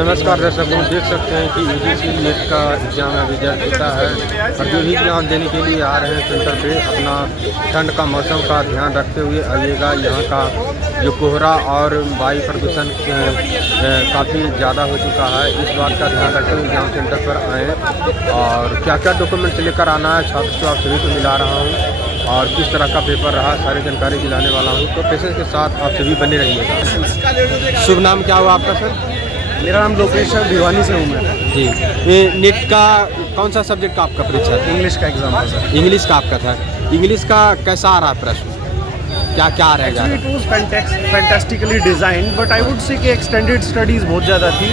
नमस्कार दर्शकों, देख सकते हैं कि यूजीसी नेट का एग्ज़ाम अभी जा चुका है और जो भी एग्ज़ाम देने के लिए आ रहे हैं सेंटर पे, अपना ठंड का मौसम का ध्यान रखते हुए आइएगा। यहाँ का जो कोहरा और वायु प्रदूषण काफ़ी ज़्यादा हो चुका है, इस बात का ध्यान रखते हुए एग्ज़ाम सेंटर पर आएँ। और क्या क्या डॉक्यूमेंट्स लेकर आना है छात्र को आप सभी को मिला रहा हूँ और किस तरह का पेपर रहा सारी जानकारी दिलाने वाला हूँ, तो पेशेंस के साथ आप सभी बने रहिएगा। शुभ नाम क्या हुआ आपका सर? मेरा नाम लोकेश है, भिवानी से हूँ मैं जी। ये नेट का कौन सा सब्जेक्ट का आपका परीक्षा था? इंग्लिश का एग्जाम था सर। इंग्लिश का आपका था। इंग्लिश का कैसा आ रहा है प्रश्न, क्या क्या रहेगा? It was fantastically design, but I would से कि एक्सटेंडेड स्टडीज़ बहुत ज़्यादा थी।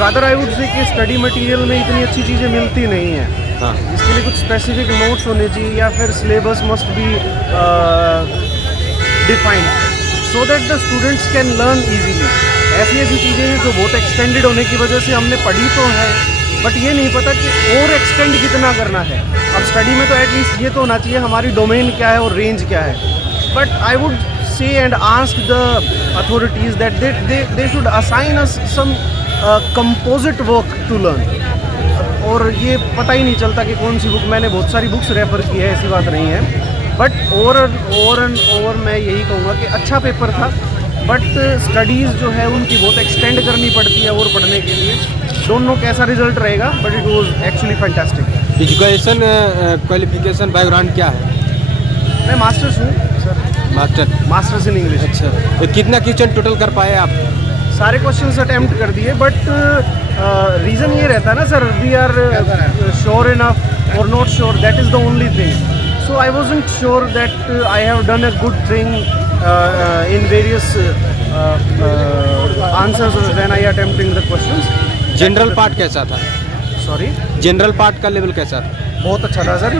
रादर आई वुड से कि स्टडी मटेरियल में इतनी अच्छी चीज़ें मिलती नहीं हैं। हाँ, इसके लिए कुछ स्पेसिफिक नोट्स होने चाहिए या फिर syllabus must be defined so that the students can learn easily. ऐसी ऐसी चीज़ें हैं जो बहुत एक्सटेंडेड होने की वजह से हमने पढ़ी तो है, बट ये नहीं पता कि और एक्सटेंड कितना करना है। अब स्टडी में तो एटलीस्ट ये तो होना चाहिए हमारी डोमेन क्या है और रेंज क्या है। But I would say and ask the authorities that they should assign us some composite work to learn. और ये पता ही नहीं चलता कि कौन सी बुक, मैंने बहुत सारी बुक्स रेफ़र की है, ऐसी बात नहीं है। बट ओवर मैं यही कहूँगा कि अच्छा पेपर था, बट स्टडीज़ जो है उनकी बहुत एक्सटेंड करनी पड़ती है और पढ़ने के लिए। डोंट नो कैसा रिजल्ट रहेगा, but it was actually fantastic. Education qualification background क्या है? मैं मास्टर्स हूँ सर। Masters in English. अच्छा, कितना क्वेश्चन टोटल कर पाए आप? सारे क्वेश्चंस अटेम्प्ट कर दिए, बट रीज़न ये रहता है ना sir, we are sure enough और not sure, that is the only thing. So I wasn't sure that I have done a good thing in various answers when I attempting the questions. General part कैसा था? Sorry? General part का level कैसा था? बहुत अच्छा था sir.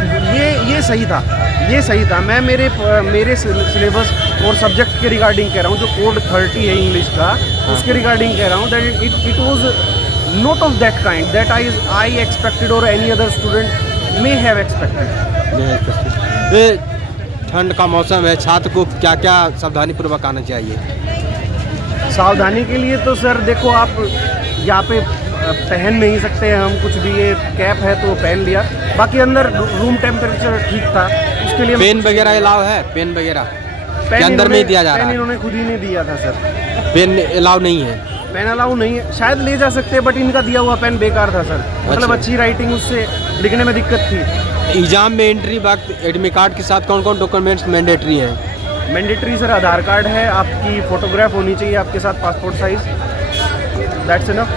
ये सही था, ये सही था। मैं मेरे सिलेबस और सब्जेक्ट के रिगार्डिंग कह रहा हूँ, जो कोड 30 है इंग्लिश का, उसके रिगार्डिंग कह रहा हूँ that it was not of that kind that I expected और any other student may have expected. ये ठंड का मौसम है, छात्र को क्या क्या सावधानी पूर्वक आना चाहिए? सावधानी के लिए तो सर देखो, आप यहाँ पे पहन नहीं सकते हैं हम कुछ भी, ये कैप है तो पहन लिया, बाकी अंदर रूम टेम्परेचर ठीक था। उसके लिए पेन वगैरह अलाउ है? पेन वगैरह के अंदर नहीं दिया जा रहा है? पेन इन्होंने खुद ही नहीं दिया था सर। पेन अलाउ नहीं है? पेन अलाउ नहीं है, शायद ले जा सकते हैं, बट इनका दिया हुआ पेन बेकार था सर। मतलब अच्छी राइटिंग, उससे लिखने में दिक्कत थी। एग्जाम में एंट्री वक्त एडमिट कार्ड के साथ कौन कौन डॉक्यूमेंट्स मैंडेटरी हैं? मैंडेटरी सर आधार कार्ड है, आपकी फ़ोटोग्राफ होनी चाहिए आपके साथ, पासपोर्ट साइज़, दैट्स इनफ।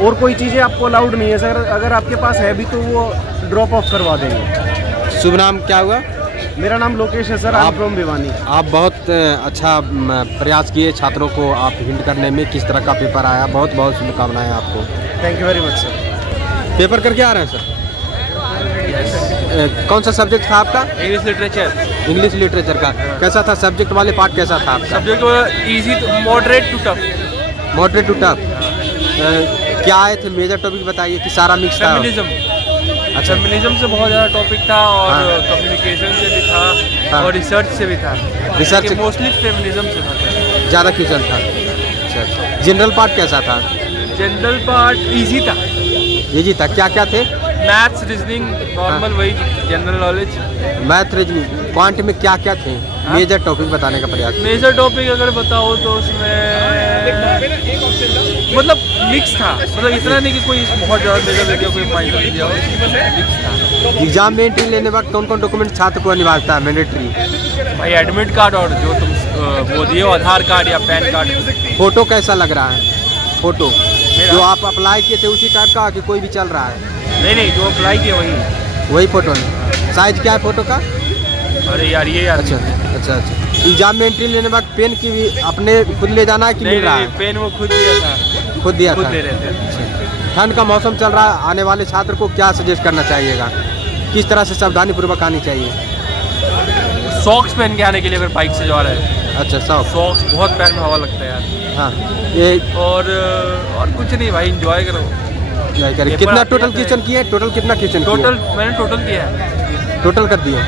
और कोई चीज़ें आपको अलाउड नहीं है सर। अगर आपके पास है भी तो वो ड्रॉप ऑफ करवा देंगे। शुभ नाम क्या हुआ? मेरा नाम लोकेश है sir, I am from Bhiwani. आप बहुत अच्छा प्रयास किए छात्रों को आप हिंट करने में, किस तरह का पेपर आया। बहुत बहुत शुभकामनाएं आपको। Thank you very much sir. Paper करके आ रहे हैं सर? कौन सा सब्जेक्ट था आपका? English literature. इंग्लिश लिटरेचर का कैसा था? सब्जेक्ट वाले पार्ट कैसा था आपका? Subject easy, moderate to tough. Moderate to tough. क्या आए थे मेजर टॉपिक बताइए कि सारा मिक्स था? फेमिनिज्म। अच्छा, फेमिनिज्म से बहुत ज़्यादा टॉपिक था और कम्युनिकेशन से भी था और रिसर्च से भी था। रिसर्च मोस्टली फेमिनिज्म से था, ज़्यादा क्वेश्चन था। अच्छा, जनरल पार्ट कैसा था? जनरल पार्ट इजी था। इजी था। क्या क्या थे? मैथ्स, रीजनिंग, नॉर्मल वही general knowledge. Math, reasoning, quant में क्या क्या थे? मेजर टॉपिक बताने का प्रयास। मेजर टॉपिक अगर बताओ तो उसमें मतलब मिक्स था, मतलब इतना नहीं कि कोई बहुत ज़्यादा मेजर दे दिया, कोई माइनर दे दिया, मिक्स था। एग्जाम में एंट्री लेने वक्त कौन कौन डॉक्यूमेंट छात्र को अनिवार्य था मैंडेटरी? भाई एडमिट कार्ड और जो तुम वो दिए हो आधार कार्ड या पैन कार्ड। फोटो कैसा लग रहा है? फोटो जो आप अप्लाई किए थे उसी टाइप का कि कोई भी चल रहा है? नहीं, जो अप्लाई किए वही फोटो नहीं। साइज क्या है फोटो का? अरे यार ये यार अच्छा। एग्जाम में एंट्री लेने वक्त पेन की भी अपने खुद ले जाना है कि मिल रहा है? पेन वो खुद दिया था। खुद दिया था। ले रहे थे। ठंड का मौसम चल रहा है, आने वाले छात्र को क्या सजेस्ट करना चाहिएगा? किस तरह से सावधानी पूर्वक आनी चाहिए? सॉक्स पहन के आने के लिए अगर बाइक से जा रहा है। अच्छा, सॉक्स बहुत पैर में हवा लगता है यार। हाँ, ये और कुछ नहीं भाई, एंजॉय करो। कितना टोटल क्वेश्चन किए? टोटल कितना क्वेश्चन? मैंने टोटल किया है। टोटल कर दिए।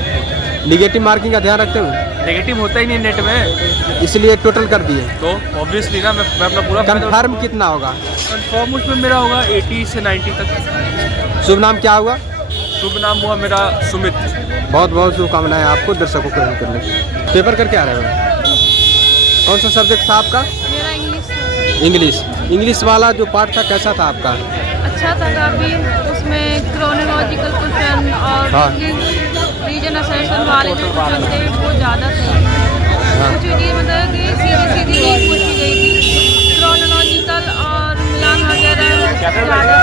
निगेटिव मार्किंग का ध्यान रखते हुए? नेगेटिव होता ही नहीं नेट में, इसलिए टोटल कर दिए। तो ऑब्वियसली ना मैं अपना पूरा कन्फर्म कितना होगा? कंफर्म उसमें मेरा होगा 80 से 90 तक। शुभ नाम क्या हुआ? शुभ नाम हुआ मेरा सुमित। बहुत बहुत शुभकामनाएं आपको दर्शकों को हेल्प करने। पेपर करके आ रहे हो? कौन सा सब्जेक्ट था आपका? मेरा इंग्लिश इंग्लिश। इंग्लिश वाला जो पार्ट था कैसा था आपका? अच्छा था काफ़ी, उसमें क्रोनोलॉजिकल क्वेश्चन और हाँ। रीजन असेसन वाले जो क्वेश्चन थे वो ज़्यादा थे। हाँ। कुछ चीज़ मतलब कि सीधी सीधी नहीं पूछी गई थी, क्रोनोलॉजिकल और मिलान वगैरह ज़्यादा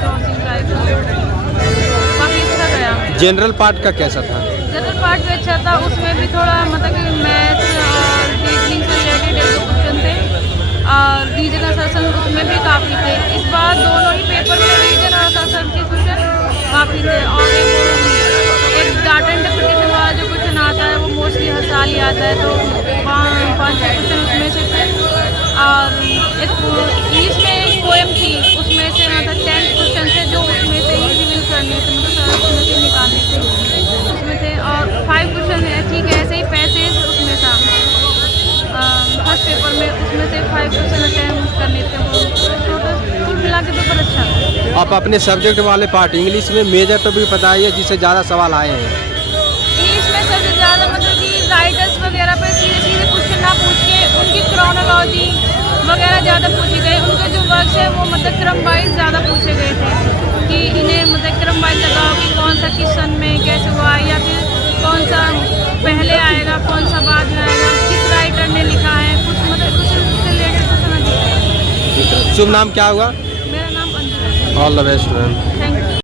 क्रॉसिंग टाइप काफ़ी अच्छा गया। जनरल पार्ट का कैसा था? जनरल पार्ट भी अच्छा था, उसमें भी थोड़ा मतलब कि मैथ्स और रीजनिंग से रिलेटेड जो क्वेश्चन थे और रीजन असेसन उसमें भी काफ़ी थे। इस बार दोनों ही पेपर में रीजन और असेसन के क्वेश्चन काफ़ी थे। और एक डाटा इंटरप्रिटेशन वाला जो क्वेश्चन आता है वो मोस्टली हर साल ही आता है, तो 5-6 क्वेश्चन उसमें से थे। और एक इंग्लिश में एक पोएम थी, उसमें से मतलब 10 क्वेश्चन थे जो उसमें से ही रिवील करने थे, मतलब सारा उसमें से निकालने थे उसमें थे। और 5 क्वेश्चन है ठीक है, ऐसे ही पैसेज उसमें था फर्स्ट पेपर में, उसमें से 5 क्वेश्चन अटैम्प्ट करने थे। वो टोटल कुल मिला के पेपर अच्छा है। आप अपने सब्जेक्ट वाले पार्ट इंग्लिश में मेजर टॉपिक बताइए जिससे ज़्यादा सवाल आए हैं। इंग्लिश में सबसे ज़्यादा मतलब कि राइटर्स वगैरह पे सीधे सीधे क्वेश्चन ना पूछ के उनकी क्रोनोलॉजी वगैरह ज़्यादा पूछी गई। उनके जो वर्क्स है वो मतलब क्रम वाइज ज़्यादा पूछे गए थे कि इन्हें मतलब क्रम वाइज लगाओ कि कौन सा किस सन में कैसे हुआ है, या फिर कौन सा पहले आएगा कौन सा बाद में आएगा, किस राइटर ने लिखा है, कुछ मतलब कुछ रिलेटेड क्वेश्चन। शुभ नाम क्या हुआ? मेरा नाम अंजू है। All the best ma'am. Thank